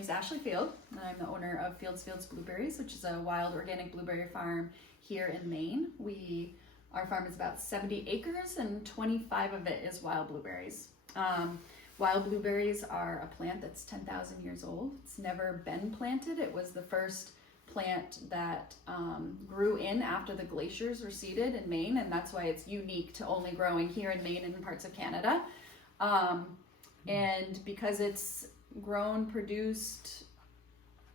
name's Ashley Field, and I'm the owner of Fields Blueberries, which is a wild organic blueberry farm here in Maine. Our farm is about 70 acres, and 25 of it is wild blueberries. Wild blueberries are a plant that's 10,000 years old. It's never been planted. It was the first plant that grew in after the glaciers receded in Maine, and that's why it's unique to only growing here in Maine and in parts of Canada. And because it's grown, produced,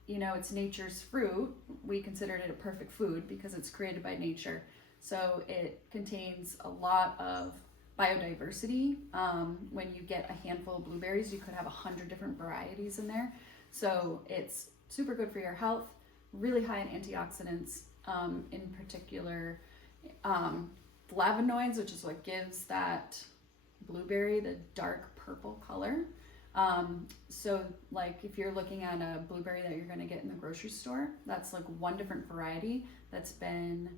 it's nature's fruit, we considered it a perfect food because it's created by nature. So it contains a lot of biodiversity. When you get a handful of blueberries, you could have 100 different varieties in there. So it's super good for your health, really high in antioxidants, in particular flavonoids, which is what gives that blueberry the dark purple color. So like if you're looking at a blueberry that you're going to get in the grocery store, that's like one different variety that's been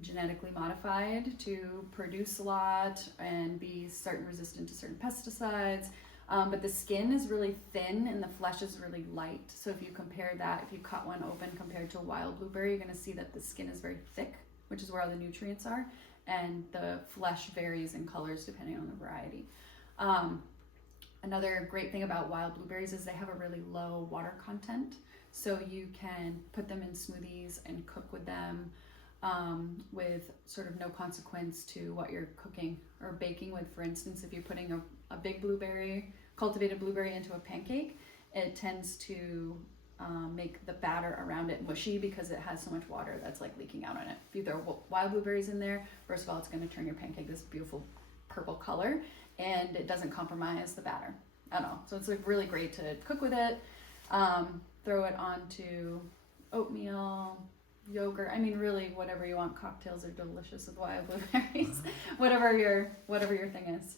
genetically modified to produce a lot and be certain resistant to certain pesticides. But the skin is really thin and the flesh is really light. So if you compare that, if you cut one open compared to a wild blueberry, you're going to see that the skin is very thick, which is where all the nutrients are, and the flesh varies in colors depending on the variety. Another great thing about wild blueberries is they have a really low water content. So you can put them in smoothies and cook with them with sort of no consequence to what you're cooking or baking with. For instance, if you're putting a big cultivated blueberry into a pancake, it tends to make the batter around it mushy because it has so much water that's like leaking out on it. If you throw wild blueberries in there, first of all, it's going to turn your pancake this beautiful purple color, and it doesn't compromise the batter at all. So it's like really great to cook with it, throw it onto oatmeal, yogurt. I mean, really, whatever you want. Cocktails are delicious with wild blueberries. whatever your thing is.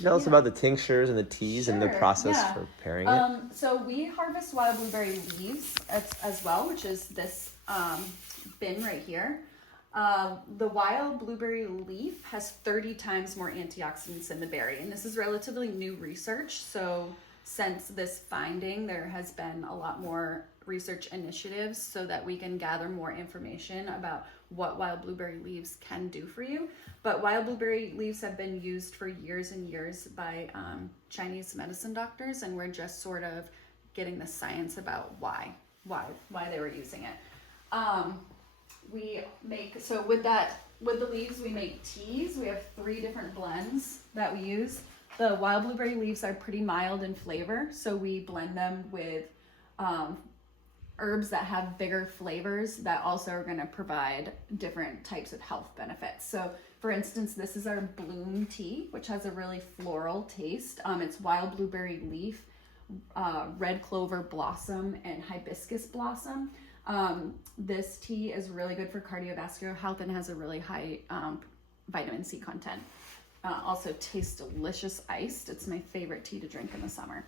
Tell us about the tinctures and the teas and the process for preparing it. So we harvest wild blueberry leaves as well, which is this bin right here. The wild blueberry leaf has 30 times more antioxidants than the berry, and this is relatively new research. So since this finding, there has been a lot more research initiatives so that we can gather more information about what wild blueberry leaves can do for you. But wild blueberry leaves have been used for years and years by Chinese medicine doctors, and we're just sort of getting the science about why they were using it. With the leaves, we make teas. We have 3 different blends that we use. The wild blueberry leaves are pretty mild in flavor, so we blend them with herbs that have bigger flavors that also are going to provide different types of health benefits. So for instance, this is our bloom tea, which has a really floral taste. It's wild blueberry leaf, red clover blossom, and hibiscus blossom. This tea is really good for cardiovascular health and has a really high vitamin C content. Also tastes delicious iced. It's my favorite tea to drink in the summer.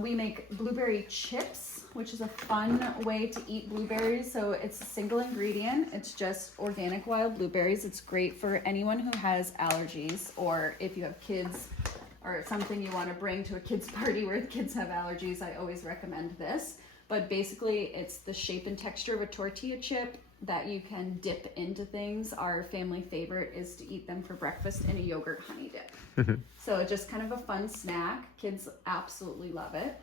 We make blueberry chips, which is a fun way to eat blueberries. So it's a single ingredient. It's just organic wild blueberries. It's great for anyone who has allergies, or if you have kids or something you want to bring to a kids party where the kids have allergies, I always recommend this. But basically it's the shape and texture of a tortilla chip that you can dip into things. Our family favorite is to eat them for breakfast in a yogurt honey dip. So just kind of a fun snack. Kids absolutely love it.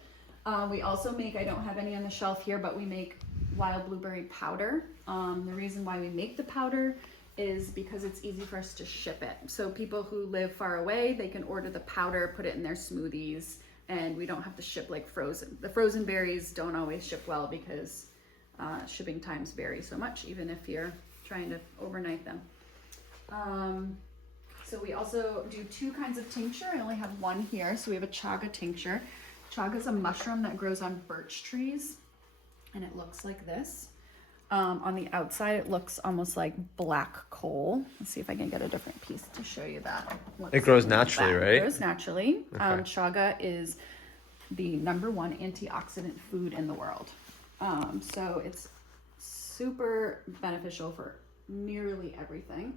We also make, I don't have any on the shelf here, but we make wild blueberry powder. The reason why we make the powder is because it's easy for us to ship it. So people who live far away, they can order the powder, put it in their smoothies, and we don't have to ship like frozen. The frozen berries don't always ship well because shipping times vary so much, even if you're trying to overnight them. So we also do 2 kinds of tincture. I only have one here. So we have a chaga tincture. Chaga is a mushroom that grows on birch trees, and it looks like this. On the outside, it looks almost like black coal. Let's see if I can get a different piece to show you that. It grows naturally, right? It grows naturally. Okay. Chaga is the #1 antioxidant food in the world. So it's super beneficial for nearly everything.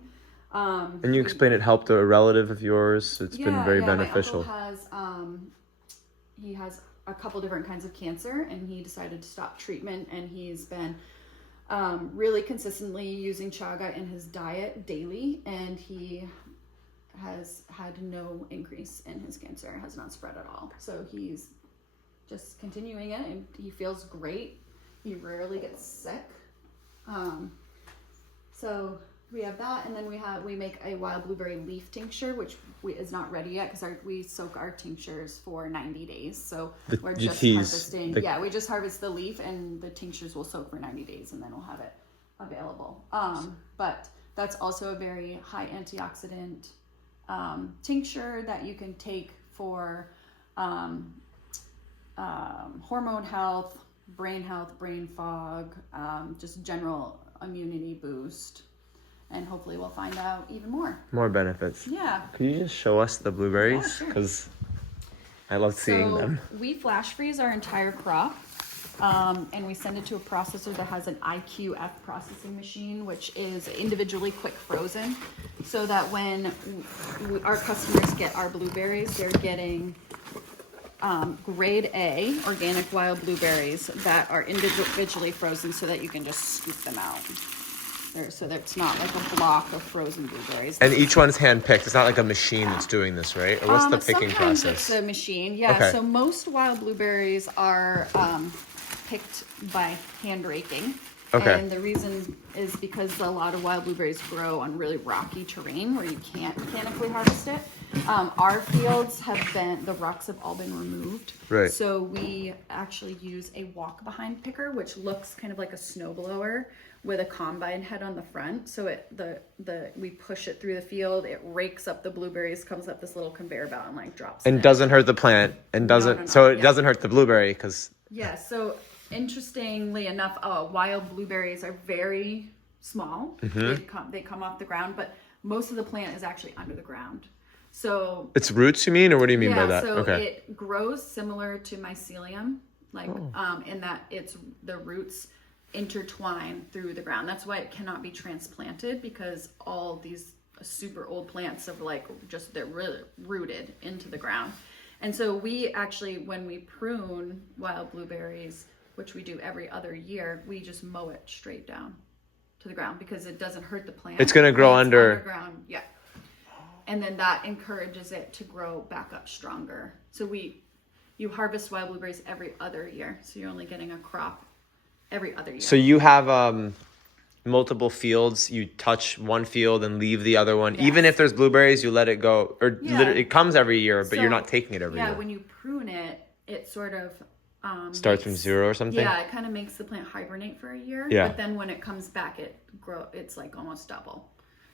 And you explained it helped a relative of yours. It's been very beneficial. My uncle has, he has a couple different kinds of cancer, and he decided to stop treatment, and he's been really consistently using chaga in his diet daily, and he has had no increase in his cancer. It has not spread at all. So he's just continuing it, and he feels great. He rarely gets sick. So we have that, and then we make a wild blueberry leaf tincture, which is not ready yet because we soak our tinctures for 90 days. So we're just harvesting. We just harvest the leaf, and the tinctures will soak for 90 days, and then we'll have it available. But that's also a very high antioxidant tincture that you can take for hormone health, brain fog, just general immunity boost. And hopefully we'll find out even more benefits. Yeah. Could you just show us the blueberries? Because I love seeing them. We flash freeze our entire crop, and we send it to a processor that has an IQF processing machine, which is individually quick frozen, so that when our customers get our blueberries, they're getting grade A organic wild blueberries that are individually frozen, so that you can just scoop them out. So that it's not like a block of frozen blueberries. And each one's hand-picked. It's not like a machine that's doing this, right? Or what's the picking sometimes process? It's a machine, yeah. Okay. So most wild blueberries are picked by hand raking. Okay. And the reason is because a lot of wild blueberries grow on really rocky terrain where you can't mechanically harvest it. Our fields the rocks have all been removed. Right. So we actually use a walk-behind picker, which looks kind of like a snowblower with a combine head on the front. So we push it through the field, it rakes up the blueberries, comes up this little conveyor belt and like drops. And doesn't hurt the plant, and doesn't doesn't hurt the blueberry because. Yeah. So interestingly enough, wild blueberries are very small. Mm-hmm. They come off the ground, but most of the plant is actually under the ground. So it's roots, you mean, or what do you mean by that? So it grows similar to mycelium, in that it's the roots intertwine through the ground. That's why it cannot be transplanted, because all these super old plants have they're really rooted into the ground. And so we actually, when we prune wild blueberries, which we do every other year, we just mow it straight down to the ground because it doesn't hurt the plant. It's going to grow underground. Yeah. And then that encourages it to grow back up stronger. So you harvest wild blueberries every other year. So you're only getting a crop every other year. So you have multiple fields. You touch one field and leave the other one. Yes. Even if there's blueberries, you let it go. Or it comes every year, but you're not taking it every year. Yeah, when you prune it, it sort of starts from zero or something? Yeah, it kind of makes the plant hibernate for a year. Yeah. But then when it comes back, it's like almost double.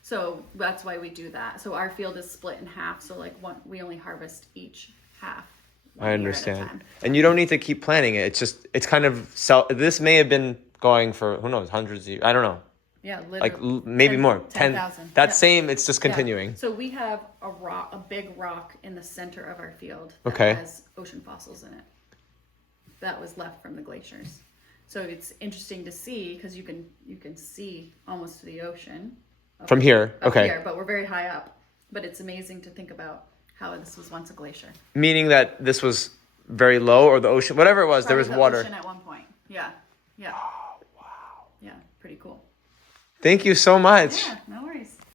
So that's why we do that. So our field is split in half. So we only harvest each half. I understand. And you don't need to keep planting it. It's kind of this may have been going for, who knows, hundreds of years. I don't know. Yeah, literally. Maybe more. 10,000. Same, it's just continuing. Yeah. So we have a big rock in the center of our field that has ocean fossils in it. That was left from the glaciers. So it's interesting to see because you can see almost to the ocean. From here, okay. Here, but we're very high up. But it's amazing to think about how this was once a glacier. Meaning that this was very low, or the ocean, whatever it was, there was water. Ocean at one point. Yeah. Yeah. Oh, wow. Yeah, pretty cool. Thank you so much. Yeah, no worries.